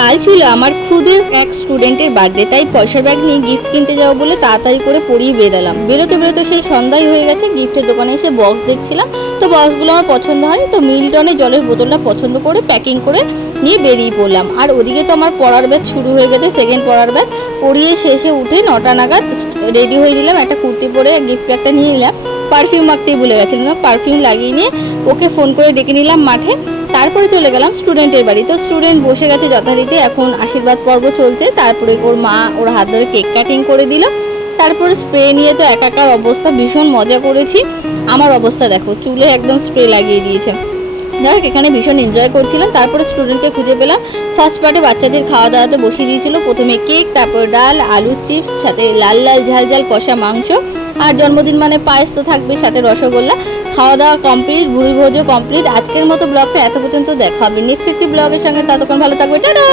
কাল ছিল আমার খুদের এক স্টুডেন্টের বার্থডে তাই পয়সা ব্যাগ নিয়ে গিফট কিনতে যাব বলে তাড়াতাড়ি করে পরিয়ে বেরালাম। বেরোতে বেরোতে সেই সন্ধ্যায় হয়ে গেছে গিফটের দোকানে এসে বক্স দেখছিলাম। তো বক্সগুলো আমার পছন্দ হয়নি, তো মিল্টনে জলের বোতলটা পছন্দ করে প্যাকিং করে নিয়ে বেরিয়ে পড়লাম। আর ওদিকে তো আমার পড়ার ব্যাচ শুরু হয়ে গেছে সেকেন্ড পড়ার ব্যাচ। পড়িয়ে শেষে উঠে নটা নাগাদ রেডি হয়ে নিলাম, একটা কুর্তি পরে গিফট প্যাকটা নিয়ে নিলাম। পারফিউম মাখতেই ভুলে গেছিলাম পারফিউম লাগিয়ে নিয়ে ওকে ফোন করে ডেকে নিলাম মাঠে। তারপরে চলে গেলাম স্টুডেন্টের বাড়ি। তো স্টুডেন্ট বসে গেছে যথারীতি, এখন আশীর্বাদ পর্ব চলছে। তারপরে ওর মা ওর হাত ধরে কেক কাটিং করে দিল। তারপরে স্প্রে নিয়ে তো একাকার অবস্থা, ভীষণ মজা করেছি। আমার অবস্থা দেখো, চুলে একদম স্প্রে লাগিয়ে দিয়েছে। যাই হোক, এখানে ভীষণ এনজয় করছিলাম। তারপরে স্টুডেন্টকে খুঁজে পেলাম। ফার্স্ট পার্টে বাচ্চাদের খাওয়া দাওয়াতে বসিয়ে দিয়েছিল। প্রথমে কেক তারপর ডাল, আলুর চিপস সাথে লাল লাল ঝাল ঝাল কষা মাংস। আর জন্মদিন মানে পায়েস তো থাকবে সাথে রসগোল্লা। খাওয়া দাওয়া কমপ্লিট ভুড়ি ভোজও কমপ্লিট আজকের মতো ব্লগটা এত পর্যন্ত দেখা হবে। নেক্সট একটি ব্লগের সঙ্গে ততক্ষণ ভালো থাকবে। টাটা!